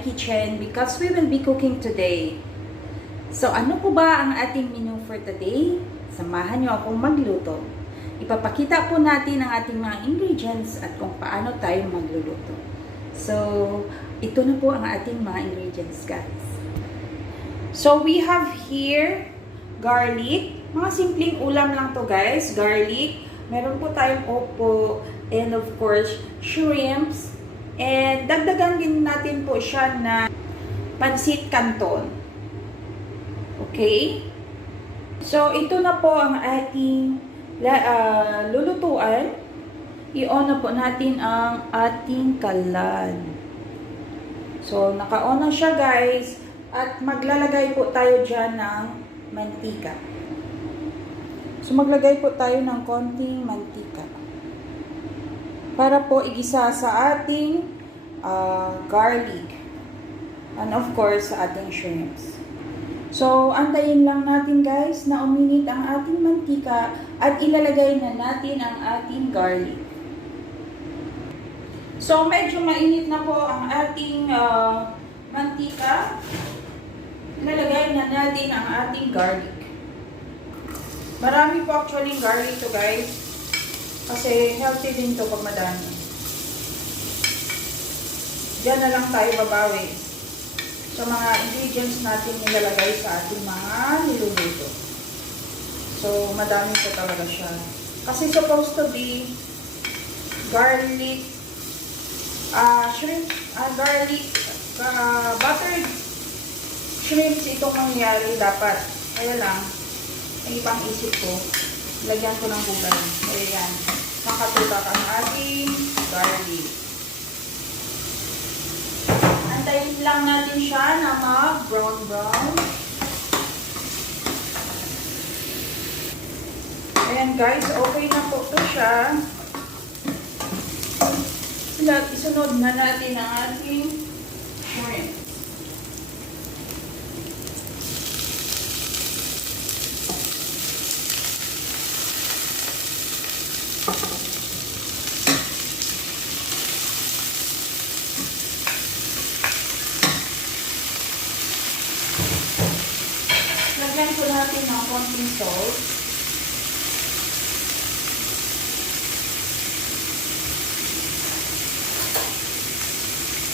kitchen because we will be cooking today. So ano po ba ang ating menu for today? Samahan niyo akong magluto. Ipapakita po natin ang ating mga ingredients at kung paano tayo magluluto. So, ito na po ang ating mga ingredients, guys. So, we have here garlic. Mga simpleng ulam lang to, guys. Garlic. Meron po tayong opo. And of course, shrimps. And dagdagan din natin po siya na pansit canton. Okay? So, ito na po ang ating ah, lulutuan. I-on na po natin ang ating kalan. So, naka-on na siya guys. At maglalagay po tayo dyan ng mantika. So, maglagay po tayo ng konting mantika. Para po igisa sa ating ah, garlic. And of course, sa ating shrimps. So, antayin lang natin guys na uminit ang ating mantika at ilalagay na natin ang ating garlic. So, medyo mainit na po ang ating ah, mantika. Ilalagay na natin ang ating garlic. Marami po actually garlic to guys. Kasi healthy din to pag madami. Diyan na lang tayo babawi sa mga ingredients natin nilalagay sa ating mga niluluto. So, madami po talaga siya. Kasi supposed to be garlic, ah shrimp, ah garlic, ah buttered shrimps itong mangyayari dapat. Kaya lang, ang ibang isip ko, lagyan ko ng gulay. Ayan, makatutak ang ating garlic. Antayin lang natin siya na mag-brown-brown. Ayan guys, okay na po to siya. Sila, isunod na natin ang ating shrimp. Lagyan po natin ng konting salt.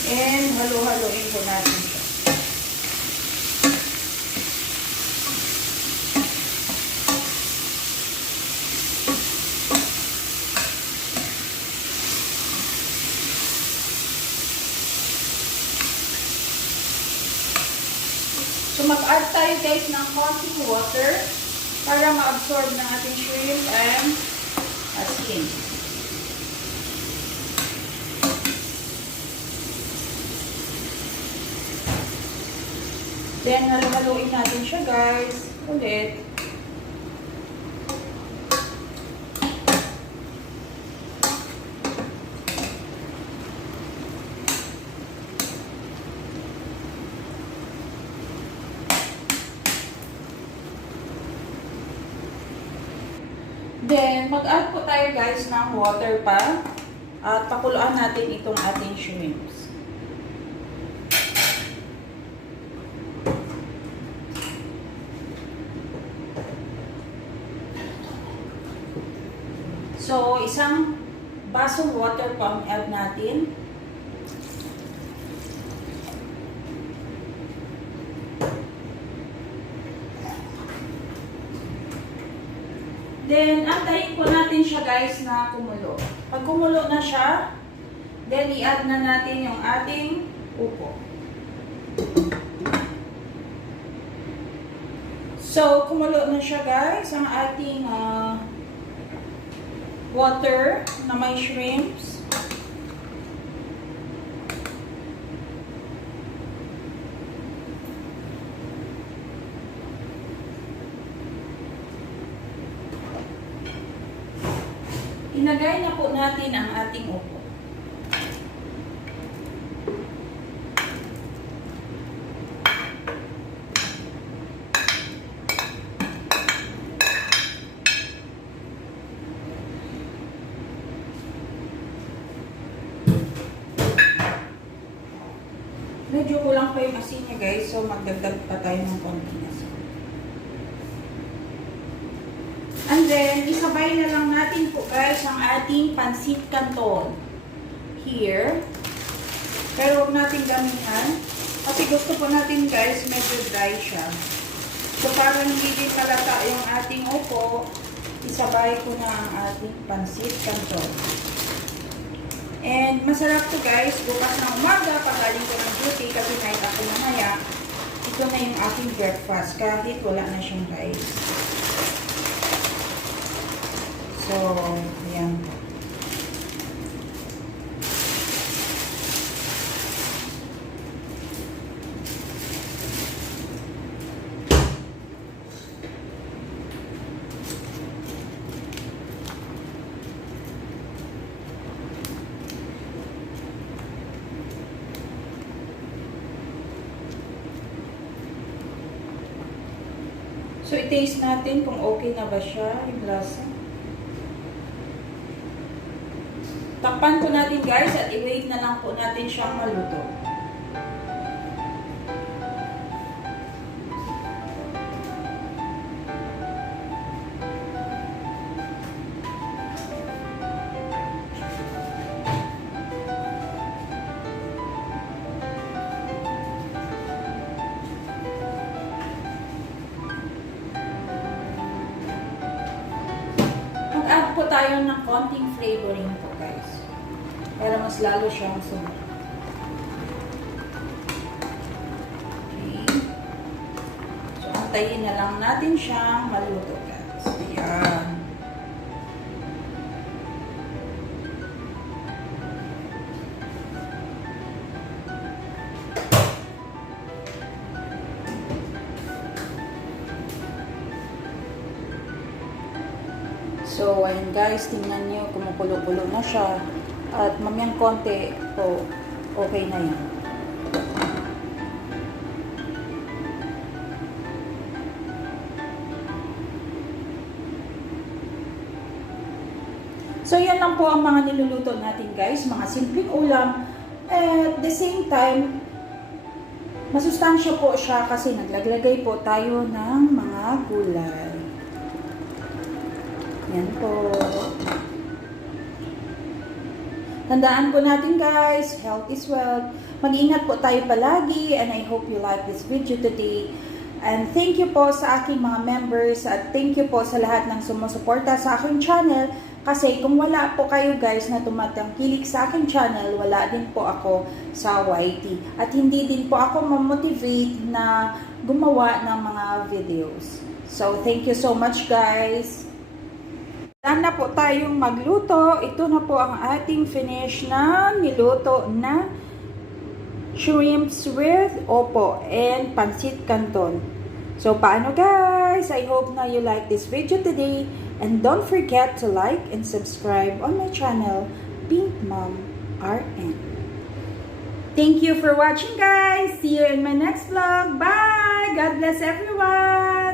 And halo-haloin po natin siya. So mag-add tayo guys ng konting water para ma-absorb ng ating shrimp and asin. Then, halo-haloin natin siya guys. Ulit. Then, mag-add po tayo guys ng water pa. At pakuluan natin itong ating shrimps. So, isang basong water po ang add natin. Then, antayin po natin siya guys na kumulo. Pag kumulo na siya, then i-add na natin yung ating upo. So, kumulo na siya guys, ang ating ah, water na may shrimps. Inagay na po natin ang ating upo. medyo kulang pa yung asin niya guys. So magdagdag pa tayo ng konti asin. And then, isabay na lang natin po guys ang ating pansit canton. Here. Pero huwag natin gamihan. Kasi gusto po natin guys, medyo dry siya. So para hindi din kalata yung ating upo, isabay ko na ang ating pansit canton. And masarap to guys, bukas na umaga, pagaling ko ng duty kasi night ako mamaya, ito na yung aking breakfast kahit wala na siyang rice. So, ayan po. So, i-taste natin kung okay na ba siya, yung lasa. Takpan po natin guys at i-wait na lang po natin siyang maluto. Mag-add po tayo ng konting flavoring mas lalo siyang sumarap. Okay. So, antayin na lang natin siyang maluto guys. Ayan. So, ayun guys, tingnan nyo, kumukulo-kulo na siya. At mamayang konti po, okay na yan. So, yan lang po ang mga niluluto natin guys, mga simpleng ulam. At the same time, masustansya po siya kasi naglaglagay po tayo ng mga gulay. Yan po. Tandaan po natin guys, health is wealth. Mag-ingat po tayo palagi and I hope you like this video today. And thank you po sa aking mga members at thank you po sa lahat ng sumusuporta sa aking channel. Kasi kung wala po kayo guys na tumatangkilik sa aking channel, wala din po ako sa YT. At hindi din po ako mamotivate na gumawa ng mga videos. So thank you so much guys. Saan na po tayong magluto. Ito na po ang ating finish na niluto na shrimps with opo and pancit canton. So, paano guys? I hope na you like this video today. And don't forget to like and subscribe on my channel, Pink Mom RN. Thank you for watching guys. See you in my next vlog. Bye! God bless everyone!